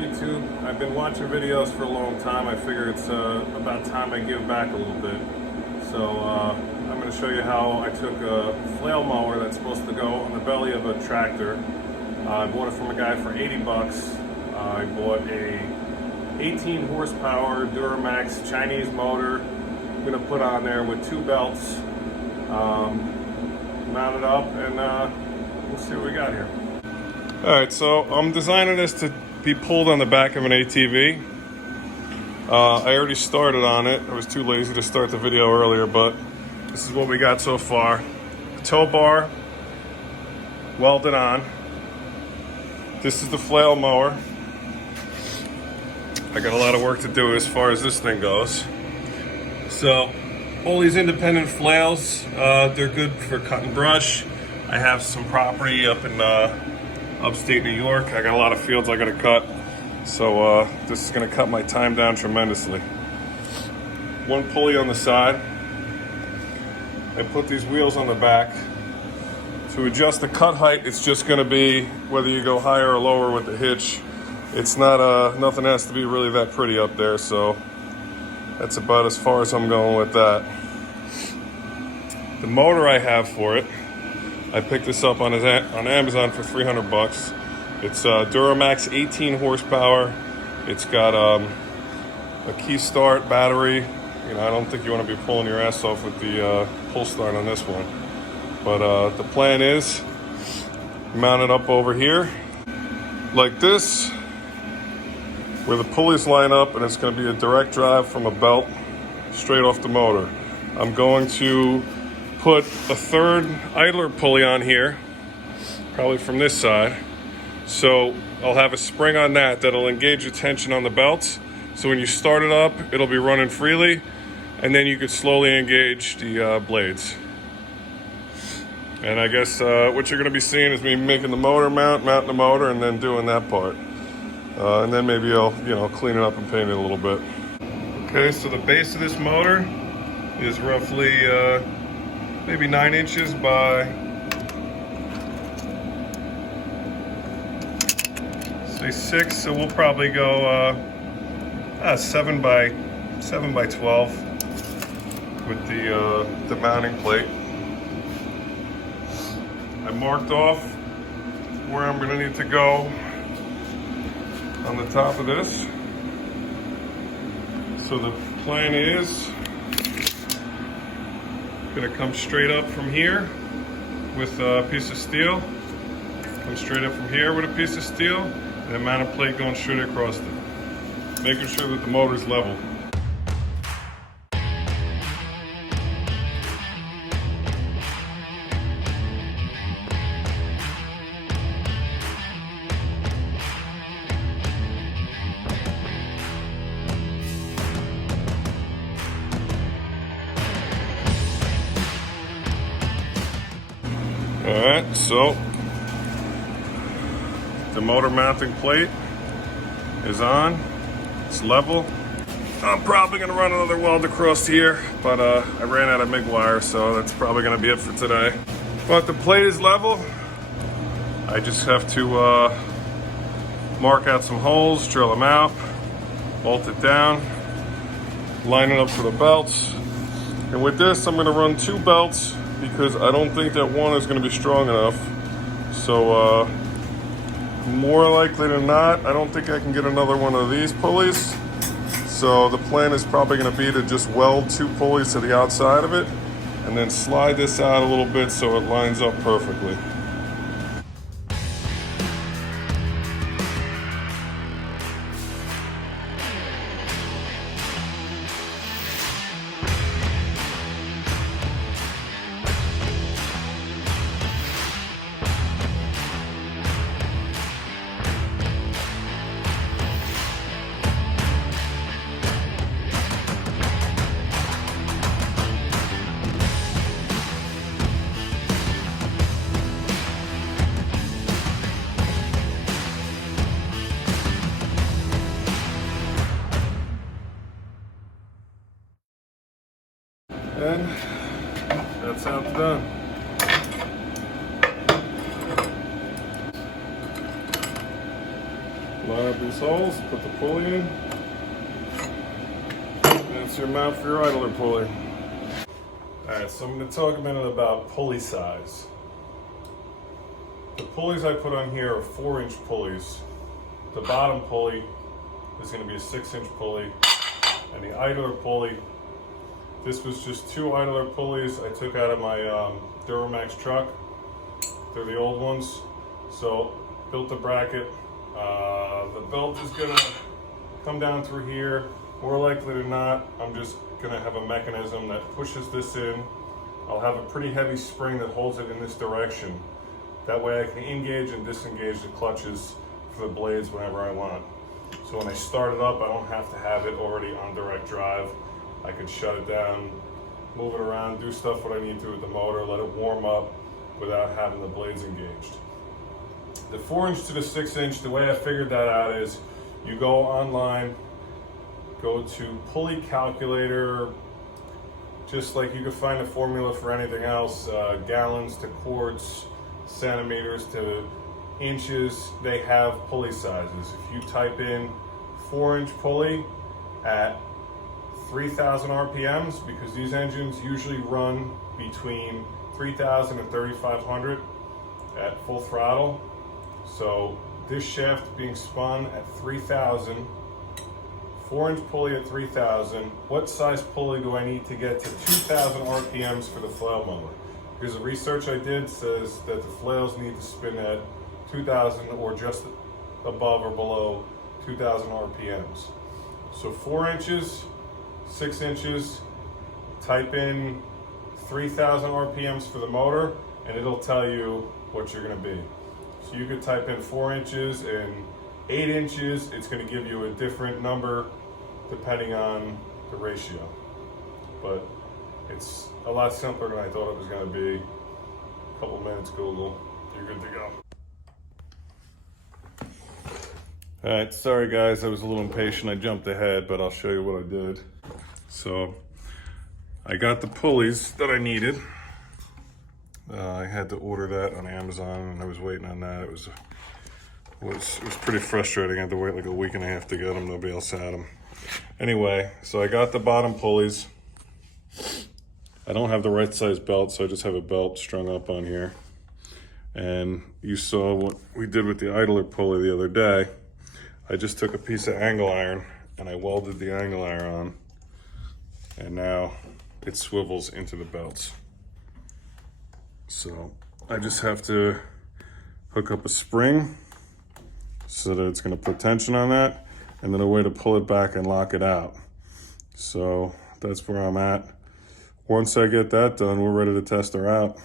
YouTube. I've been watching videos for a long time. I figure it's about time I give back a little bit. So I'm going to show you how I took a flail mower that's supposed to go on the belly of a tractor. I bought it from a guy for 80 bucks. I bought a 18 horsepower Duramax Chinese motor. I'm going to put on there with two belts, mount it up, and we'll see what we got here. Alright, so I'm designing this to be pulled on the back of an ATV. I already started on it. I was too lazy to start the video earlier, but this is what we got so far. The tow bar welded on. This is the flail mower. I got a lot of work to do as far as this thing goes. So all these independent flails, they're good for cut and brush. I have some property up in upstate New York. I got a lot of fields I gotta cut. So this is gonna cut my time down tremendously. One pulley on the side. I put these wheels on the back. To adjust the cut height, it's just gonna be whether you go higher or lower with the hitch. It's not, nothing has to be really that pretty up there, so that's about as far as I'm going with that. The motor I have for it, I picked this up on Amazon for 300 bucks. It's Duramax 18 horsepower. It's got a key start battery. You know, I don't think you want to be pulling your ass off with the pull start on this one. But the plan is mount it up over here like this, where the pulleys line up, and it's going to be a direct drive from a belt straight off the motor. I'm going to put a third idler pulley on here, probably from this side. So I'll have a spring on that that'll engage the tension on the belts. So when you start it up, it'll be running freely, and then you could slowly engage the blades. And I guess what you're gonna be seeing is me making the motor mounting the motor, and then doing that part. And then maybe I'll, clean it up and paint it a little bit. Okay, so the base of this motor is roughly maybe 9 inches by, say 6. So we'll probably go 7 by 12 with the mounting plate. I marked off where I'm going to need to go on the top of this. So the plan is going to come straight up from here with a piece of steel. Come straight up from here with a piece of steel, and then mount a plate going straight across it, making sure that the motor's level. Alright, so the motor mounting plate is on, it's level. I'm probably going to run another weld across here, but I ran out of MIG wire, so that's probably going to be it for today. But the plate is level. I just have to mark out some holes, drill them out, bolt it down, line it up for the belts. And with this, I'm going to run 2 belts, because I don't think that one is going to be strong enough. So more likely than not, I don't think I can get another one of these pulleys. So the plan is probably going to be to just weld 2 pulleys to the outside of it, and then slide this out a little bit so it lines up perfectly. And that's how it's done. Line out these holes, put the pulley in. That's your mount for your idler pulley. Alright, so I'm going to talk a minute about pulley size. The pulleys I put on here are 4-inch pulleys. The bottom pulley is going to be a 6-inch pulley. And the idler pulley, this was just 2 idler pulleys I took out of my Duramax truck. They're the old ones. So, built the bracket. The belt is going to come down through here. More likely than not, I'm just going to have a mechanism that pushes this in. I'll have a pretty heavy spring that holds it in this direction. That way I can engage and disengage the clutches for the blades whenever I want. So when I start it up, I don't have to have it already on direct drive. I can shut it down, move it around, do stuff what I need to with the motor, let it warm up without having the blades engaged. The 4-inch to the 6-inch, the way I figured that out is you go online, go to pulley calculator, just like you could find a formula for anything else, gallons to quarts, centimeters to inches, they have pulley sizes. If you type in 4-inch pulley at 3,000 RPMs, because these engines usually run between 3,000 and 3,500 at full throttle. So this shaft being spun at 3,000, 4-inch pulley at 3,000. What size pulley do I need to get to 2,000 RPMs for the flail mower? Because the research I did says that the flails need to spin at 2,000 or just above or below 2,000 RPMs. So 4 inches, 6 inches, type in 3,000 RPMs for the motor, and it'll tell you what you're going to be. So you could type in 4 inches and 8 inches. It's going to give you a different number depending on the ratio. But it's a lot simpler than I thought it was going to be. A couple minutes Google, you're good to go. All right, sorry guys, I was a little impatient. I jumped ahead, but I'll show you what I did. So I got the pulleys that I needed. I had to order that on Amazon, and I was waiting on that. It was pretty frustrating. I had to wait like a week and a half to get them. Nobody else had them. Anyway, so I got the bottom pulleys. I don't have the right size belt, so I just have a belt strung up on here. And you saw what we did with the idler pulley the other day. I just took a piece of angle iron and I welded the angle iron on, and now it swivels into the belts. So I just have to hook up a spring so that it's going to put tension on that, and then a way to pull it back and lock it out. So that's where I'm at. Once I get that done, we're ready to test her out.